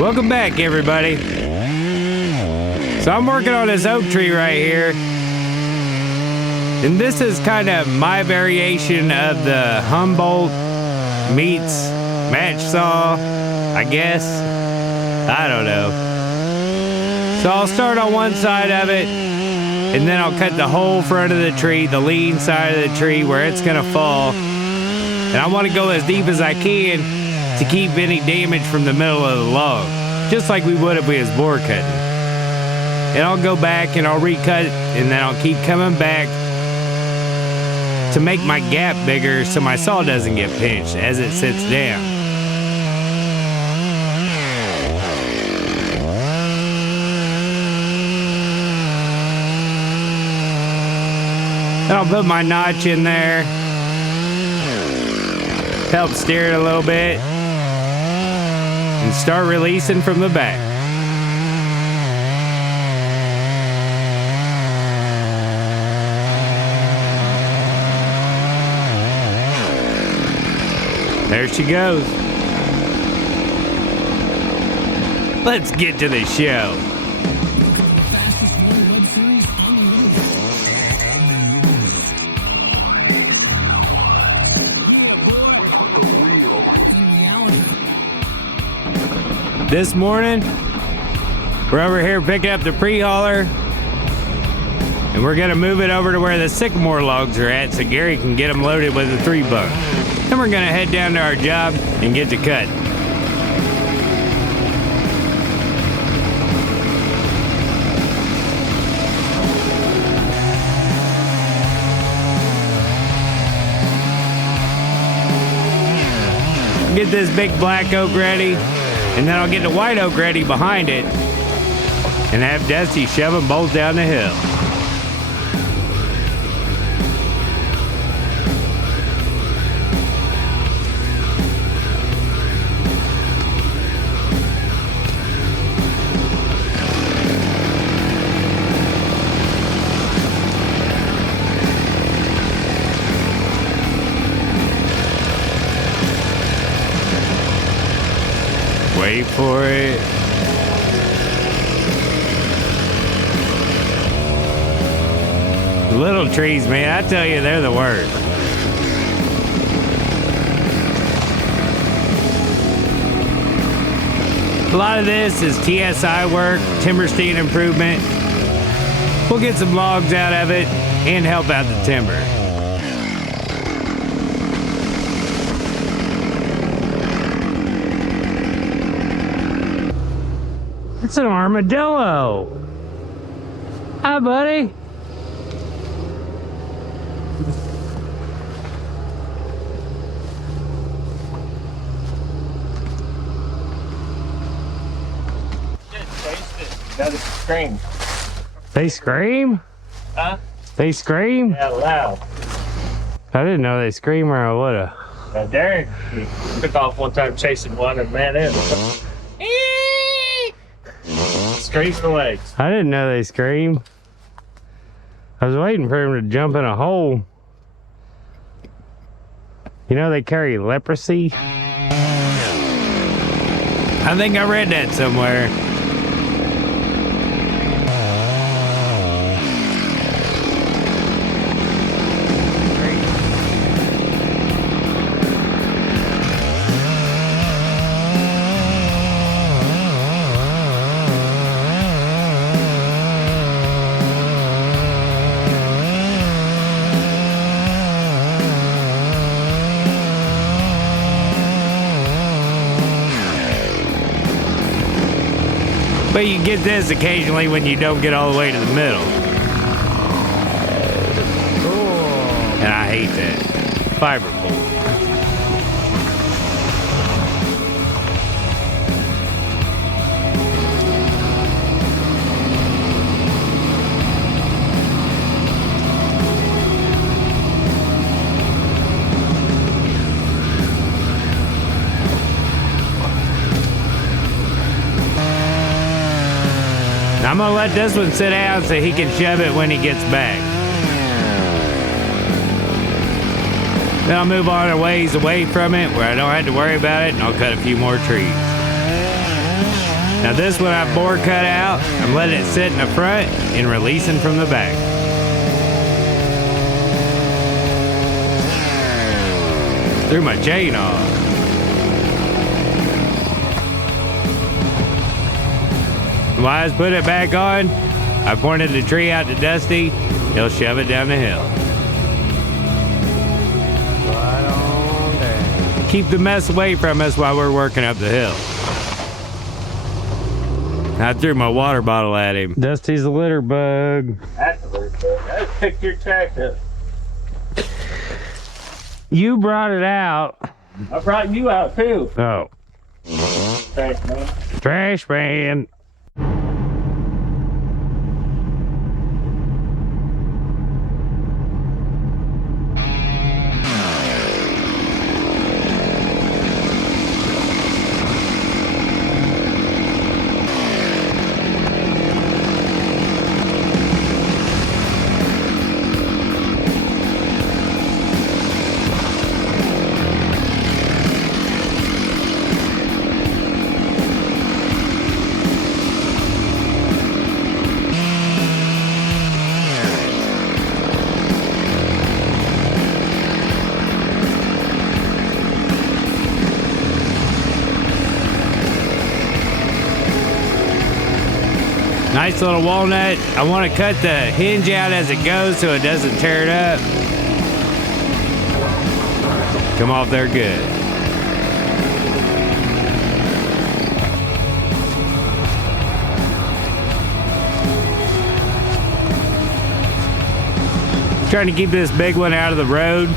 Welcome back, everybody. So I'm working on this oak tree right here. And this is kind of my variation of the Humboldt meets match saw, I guess. I don't know. So I'll start on one side of it, and then I'll cut the whole front of the tree, the lean side of the tree where it's gonna fall. And I want to go as deep as I can to keep any damage from the middle of the log, just like we would if we was bore cutting. And I'll go back and I'll recut it, and then I'll keep coming back to make my gap bigger so my saw doesn't get pinched as it sits down. Then I'll put my notch in there, help steer it a little bit, and start releasing from the back. There she goes. Let's get to the show. This morning, we're over here picking up the pre-hauler, and we're gonna move it over to where the sycamore logs are at so Gary can get them loaded with a 3-buck. Then we're gonna head down to our job and get to cut. Get this big black oak ready, and then I'll get the white oak ready behind it and have Dusty shove them both down the hill. Wait for it. Little trees, man, I tell you, they're the worst. A lot of this is TSI work, timber stand improvement. We'll get some logs out of it and help out the timber. It's an armadillo. Hi, buddy. That is scream. They scream? Huh? They scream? Yeah, loud. I didn't know they scream, or I would've. Darren took off one time chasing one, and man, it screams away. I didn't know they scream. I was waiting for him to jump in a hole. You know they carry leprosy? I think I read that somewhere. But you get this occasionally when you don't get all the way to the middle. And I hate that. Fiber pull. I'm gonna let this one sit down so he can shove it when he gets back. Then I'll move on a ways away from it where I don't have to worry about it, and I'll cut a few more trees. Now this one I've bore cut out. I'm letting it sit in the front and releasing from the back. Threw my chain off. While I was putting it back on, I pointed the tree out to Dusty. He'll shove it down the hill. Right on down. Keep the mess away from us while we're working up the hill. I threw my water bottle at him. Dusty's a litter bug. That's a little bit. That picked your trash up. You brought it out. I brought you out too. Oh. Trash man. Trash man. Nice little walnut. I want to cut the hinge out as it goes so it doesn't tear it up. Come off there good. Trying to keep this big one out of the road.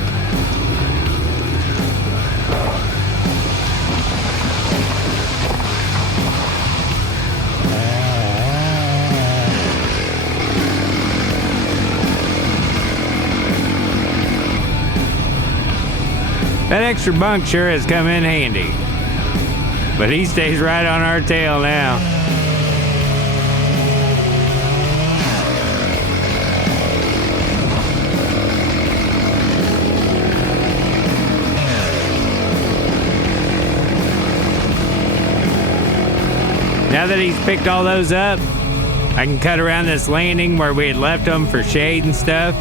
That extra bunk sure has come in handy. But he stays right on our tail now. Now that he's picked all those up, I can cut around this landing where we had left them for shade and stuff.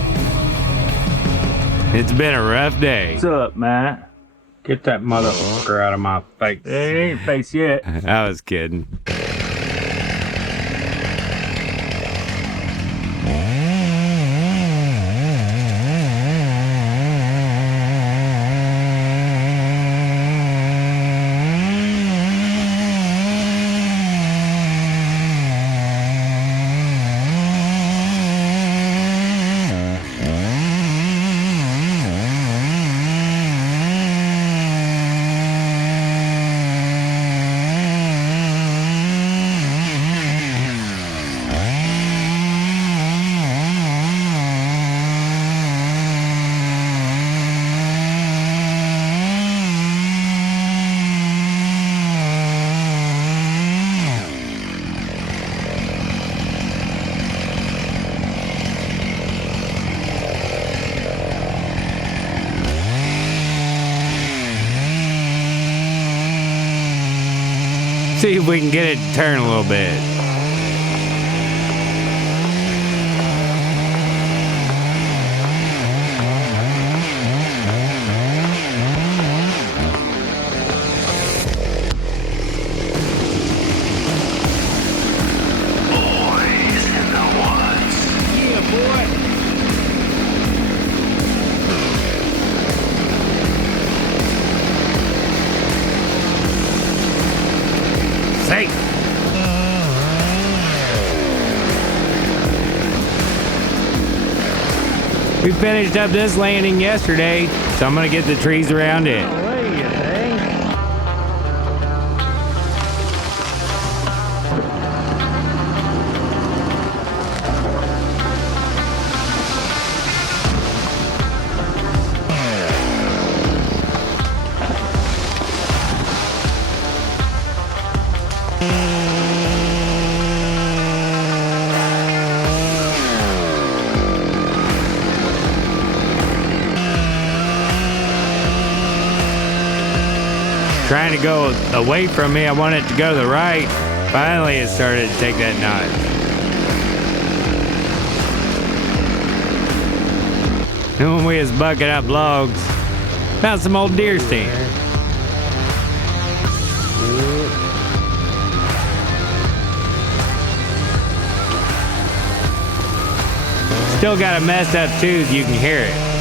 It's been a rough day. What's up, Matt? Get that motherfucker out of my face. It ain't face yet. I was kidding. See if we can get it to turn a little bit. We finished up this landing yesterday, so I'm gonna get the trees around it. Trying to go away from me. I want it to go to the right. Finally, it started to take that knot. And when we was bucking up logs, found some old deer stand. Still got a messed up tooth, you can hear it.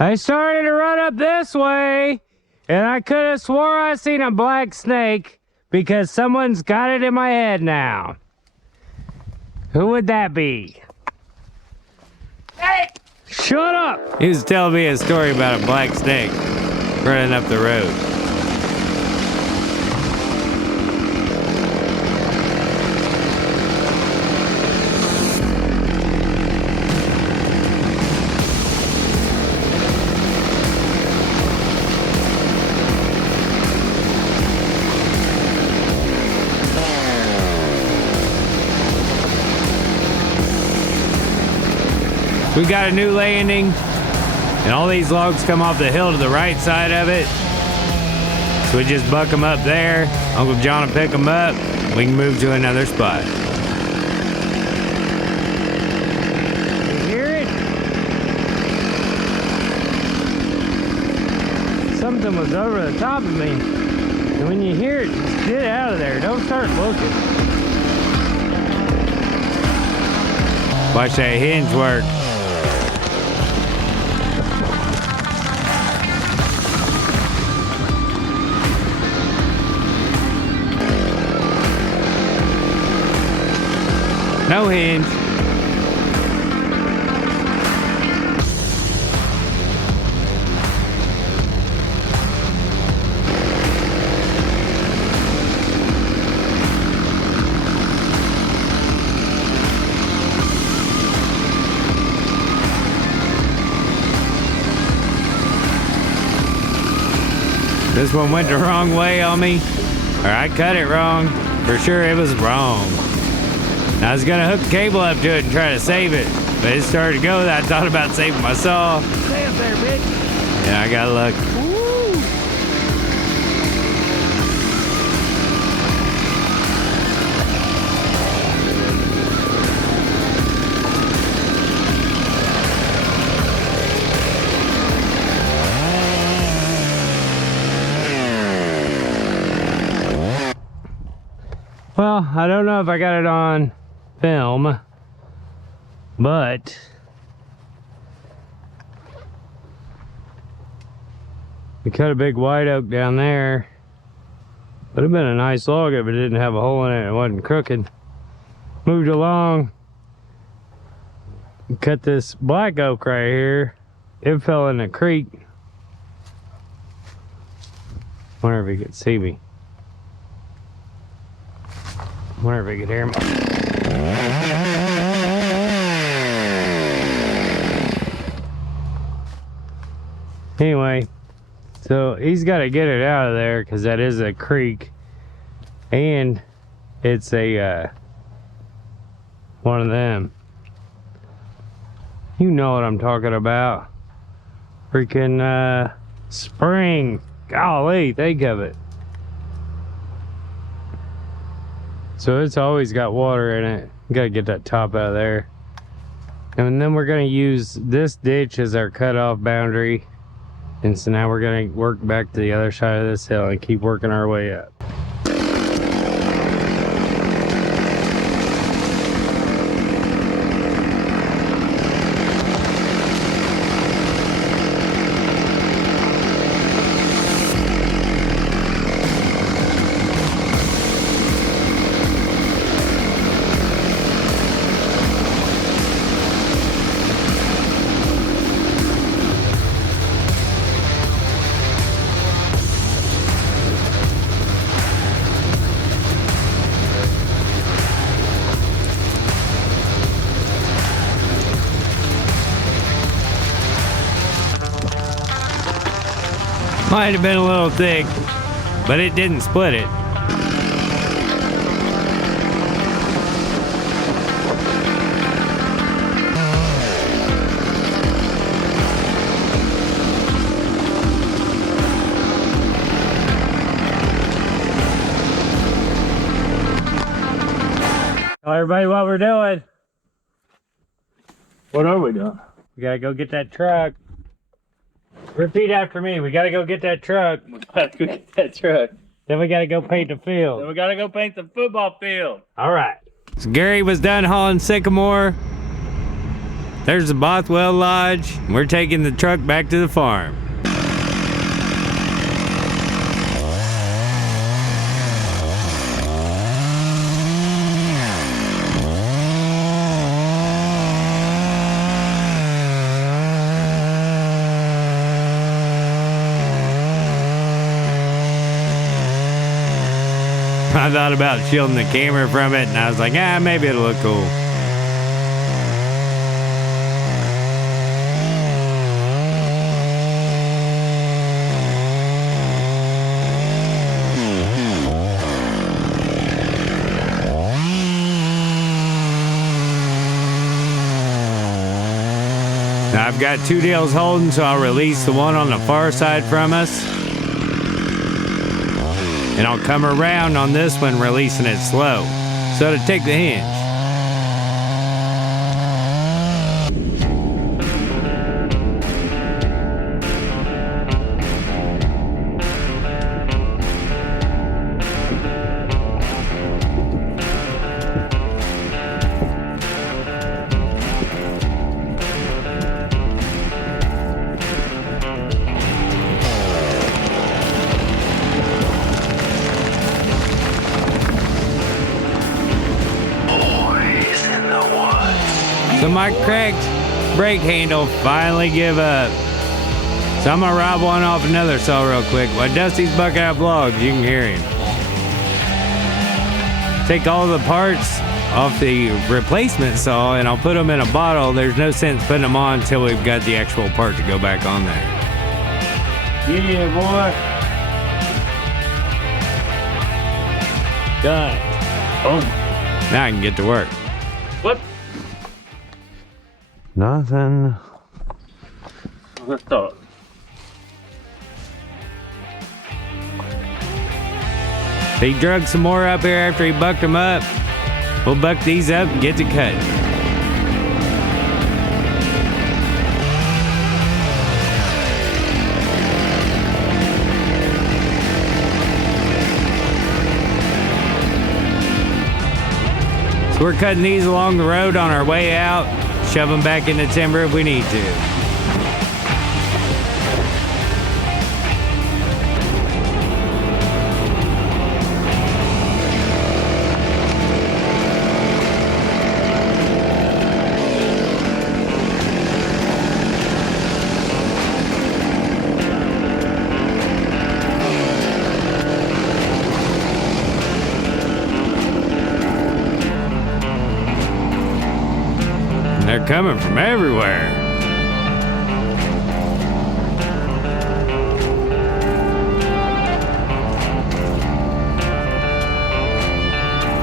I started to run up this way, and I could have swore I seen a black snake because someone's got it in my head now. Who would that be? Hey! Shut up! He was telling me a story about a black snake running up the road. We got a new landing, and all these logs come off the hill to the right side of it. So we just buck them up there. Uncle John will pick them up. We can move to another spot. You hear it? Something was over the top of me. And when you hear it, just get out of there. Don't start looking. Watch that hinge work. No hinge. This one went the wrong way on me, or I cut it wrong. For sure it was wrong. I was gonna hook the cable up to it and try to save it, but it started to go. I thought about saving my saw. Stay up there, bitch. Yeah, I got lucky. Woo. Well, I don't know if I got it on film, but we cut a big white oak down there. Would have been a nice log if it didn't have a hole in it and it wasn't crooked. Moved along, cut this black oak right here. It fell in the creek. Wonder if he could see me. Wonder if he could hear me. Anyway, so he's got to get it out of there because that is a creek, and it's a one of them. You know what I'm talking about. Freaking spring. Golly, think of it. So it's always got water in it. Gotta get that top out of there. And then we're gonna use this ditch as our cutoff boundary. And so now we're gonna work back to the other side of this hill and keep working our way up. might have been a little thick, but it didn't split it. Tell everybody what we're doing. What are we doing? We gotta go get that truck. Repeat after me. We gotta go get that truck. We gotta go get that truck. Then we gotta go paint the field. Then we gotta go paint the football field. All right. So Gary was done hauling sycamore. There's the Bothwell Lodge. We're taking the truck back to the farm. I thought about shielding the camera from it, and I was like, maybe it'll look cool. Now I've got 2 deals holding, so I'll release the one on the far side from us. And I'll come around on this one, releasing it slow. So to take the hinge. So my cracked brake handle finally give up. So I'm gonna rob one off another saw real quick. While Dusty's bucking out vlogs, you can hear him. Take all the parts off the replacement saw and I'll put them in a bottle. There's no sense putting them on until we've got the actual part to go back on there. Yeah, boy. Done. Boom. Now I can get to work. What? Nothing. Let's talk. He drug some more up here after he bucked them up. We'll buck these up and get to cut. So we're cutting these along the road on our way out. Shove them back in the timber if we need to. They're coming from everywhere.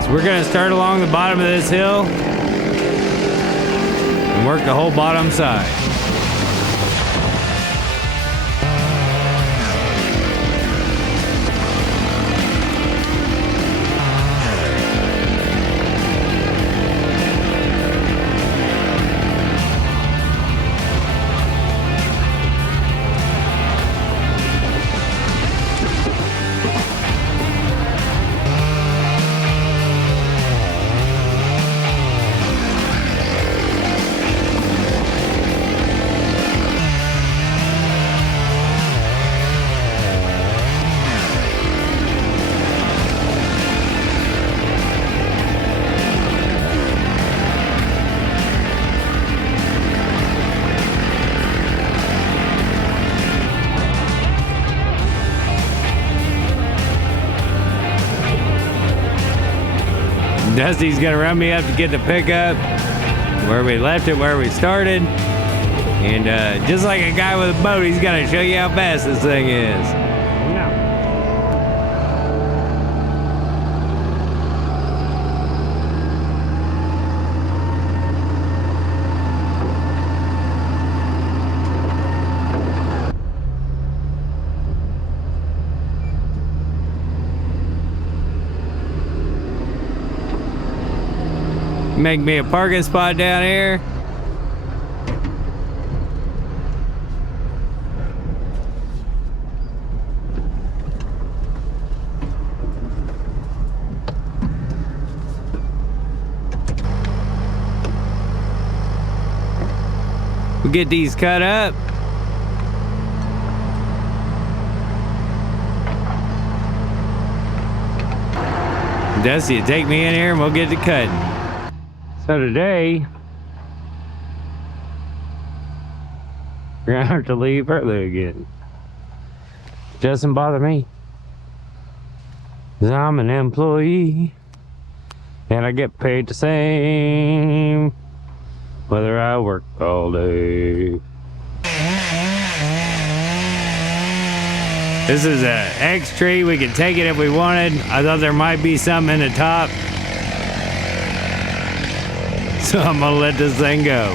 So we're gonna start along the bottom of this hill and work the whole bottom side. Dusty's gonna run me up to get the pickup where we left it, where we started. And just like a guy with a boat, he's gonna show you how fast this thing is. Make me a parking spot down here. We'll get these cut up. Dusty, take me in here and we'll get to cutting. So today, we're gonna have to leave early again. Doesn't bother me, 'cause I'm an employee and I get paid the same whether I work all day. This is a X tree. We could take it if we wanted. I thought there might be something in the top, so I'm gonna let this thing go.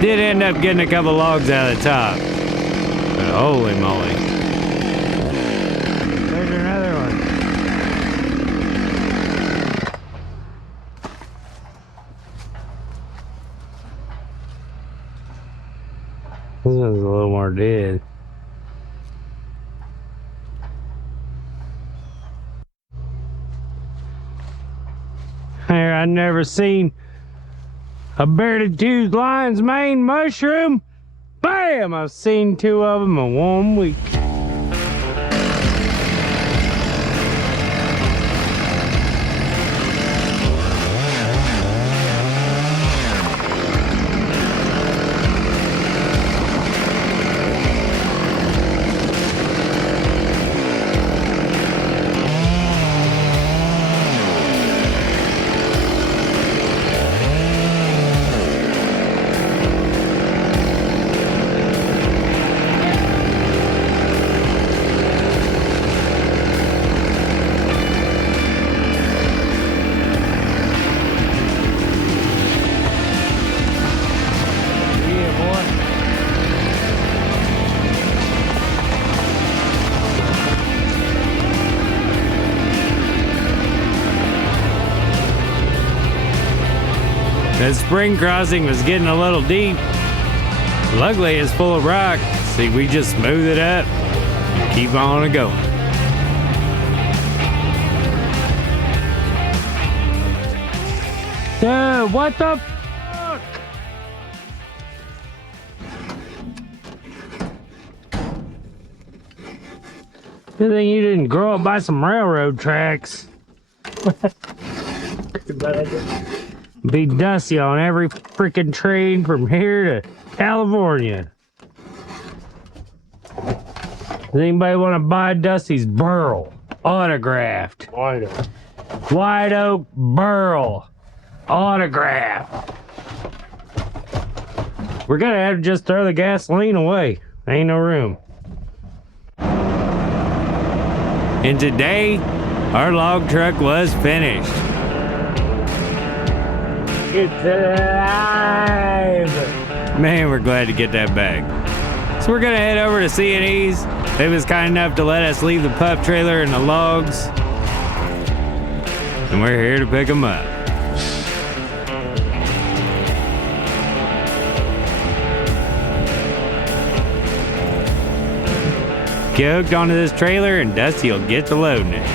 Did end up getting a couple logs out of the top. But holy moly. There's another one. This one's a little more dead. Here, I never seen a bearded tooth lion's mane mushroom. Bam! I've seen 2 of them in 1 week. That spring crossing was getting a little deep. Luckily, it's full of rock. See, we just smooth it up and keep on going. Dude, what the fuck? Good thing you didn't grow up by some railroad tracks. Be dusty on every freaking train from here to California. Does anybody want to buy Dusty's burl autographed? White Oak burl autographed. We're gonna have to just throw the gasoline away. Ain't no room. And today, our log truck was finished. It's alive! Man, we're glad to get that back. So we're gonna head over to C&E's. They was kind enough to let us leave the pup trailer and the logs. And we're here to pick them up. Get hooked onto this trailer and Dusty will get to loading it.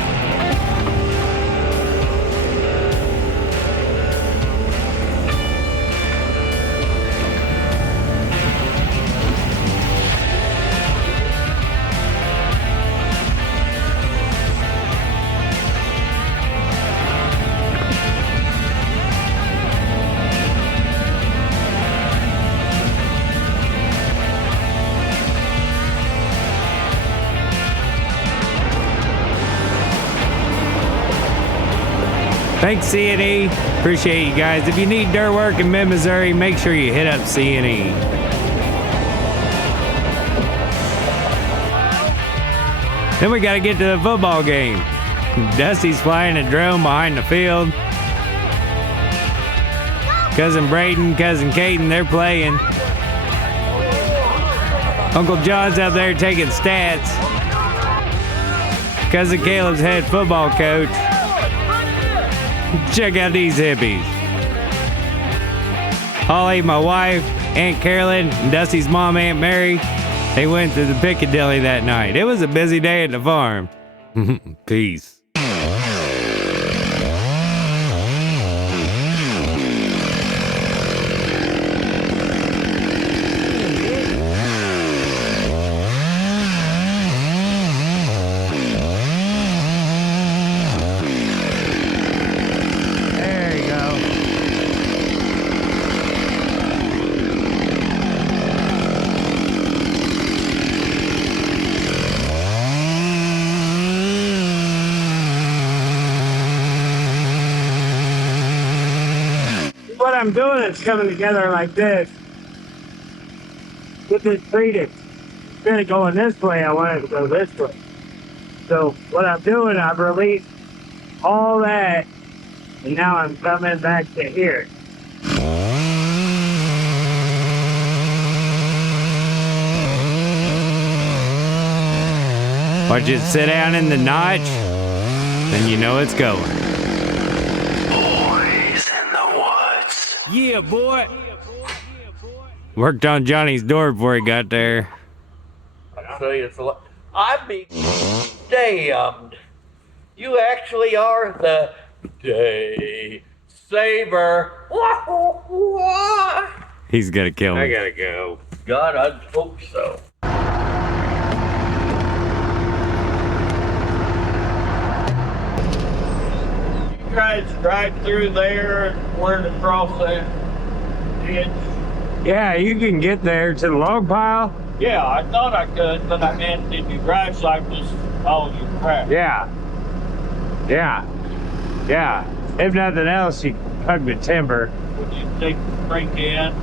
Thanks, C&E. Appreciate you guys. If you need dirt work in mid-Missouri, make sure you hit up C&E. Then we gotta get to the football game. Dusty's flying a drone behind the field. Cousin Braden, Cousin Caden, they're playing. Uncle John's out there taking stats. Cousin Caleb's head football coach. Check out these hippies. Holly, my wife, Aunt Carolyn, and Dusty's mom, Aunt Mary, they went to the Piccadilly that night. It was a busy day at the farm. Peace. What I'm doing is coming together like this. With this treated. Instead of going this way, I wanted to go this way. So what I'm doing, I've released all that, and now I'm coming back to here. Watch it sit down in the notch, then you know it's going. Boys in the woods. Yeah, boy. Worked on Johnny's door before he got there. I tell you, it's a lot. I'd be damned. You actually are the day saver. He's gonna kill me. I gotta go. God, I hope so. You guys drive through there and where to cross that ditch? Yeah, you can get there to the log pile. Yeah, I thought I could, but I meant did you drive so I just follow your track? Yeah. Yeah. Yeah. If nothing else, you hug the timber. Would you take the brake in,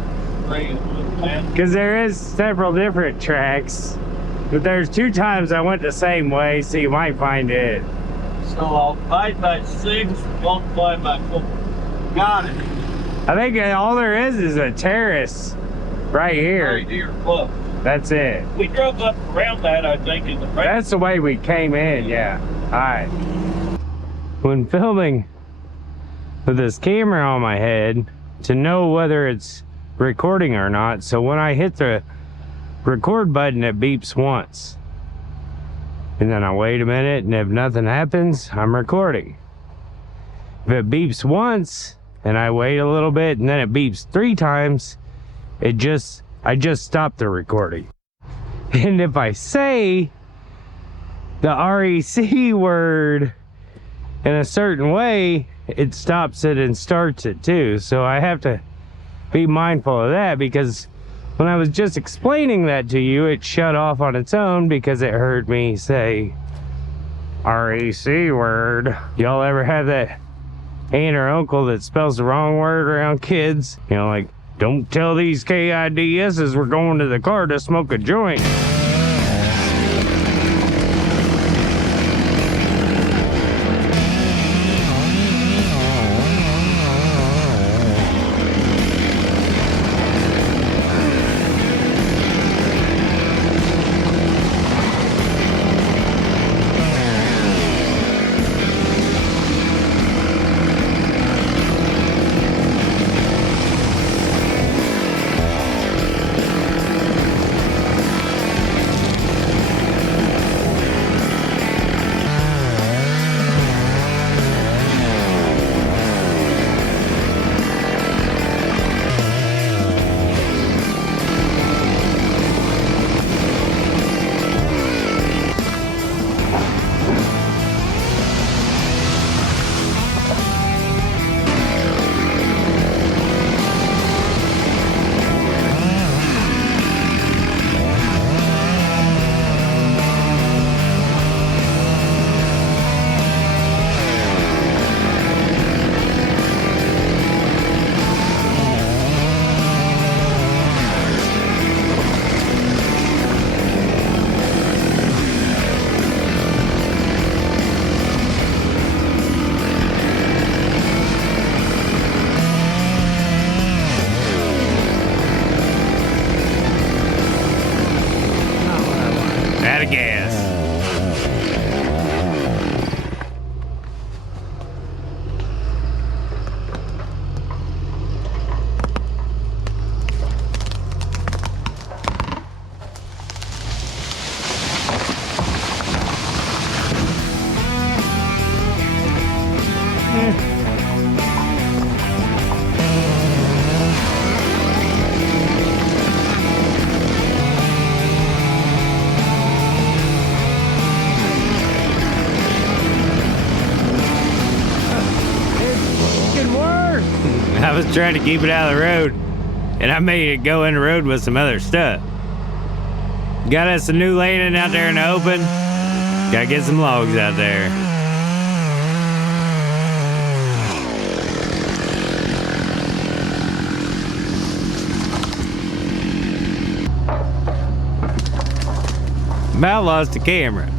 brake a little bit? Because there is several different tracks. But there's 2 times I went the same way, so you might find it. So I'll divide by 6, multiply by 4. Got it. I think all there is a terrace right here. Right here, look. That's it. We drove up around that, I think, in the brake. That's the way we came in, yeah. All right. When filming with this camera on my head, to know whether it's recording or not, so when I hit the record button, it beeps once. And then I wait a minute, and if nothing happens, I'm recording. If it beeps once, and I wait a little bit, and then it beeps 3 times, I just stop the recording. And if I say the REC word in a certain way, it stops it and starts it too. So I have to be mindful of that, because when I was just explaining that to you, it shut off on its own because it heard me say REC word. Y'all ever have that aunt or uncle that spells the wrong word around kids? You know, like, don't tell these KIDSs we're going to the car to smoke a joint. I was trying to keep it out of the road, and I made it go in the road with some other stuff. Got us a new landing out there in the open. Gotta get some logs out there. About lost the camera.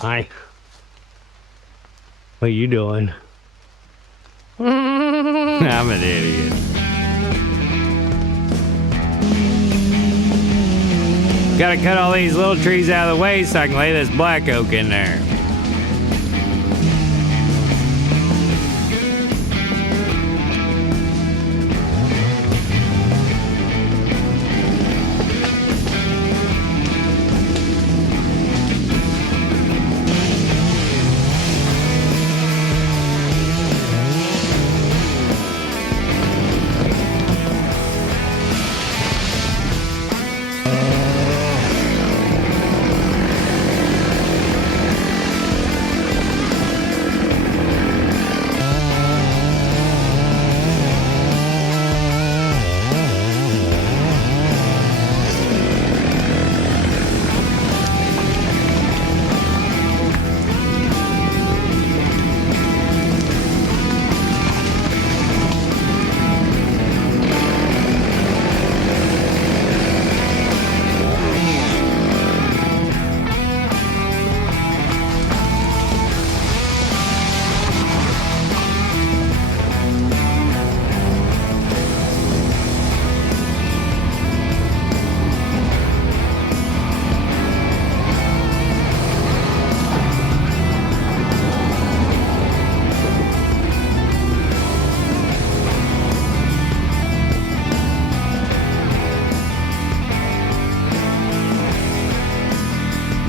Hi. What are you doing? I'm an idiot. Gotta cut all these little trees out of the way so I can lay this black oak in there.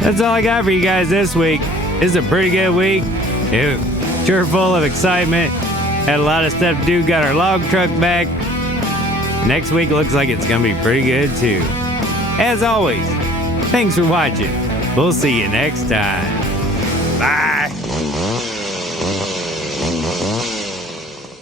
That's all I got for you guys this week. This is a pretty good week. It was sure full of excitement. Had a lot of stuff to do. Got our log truck back. Next week looks like it's gonna be pretty good too. As always, thanks for watching. We'll see you next time. Bye.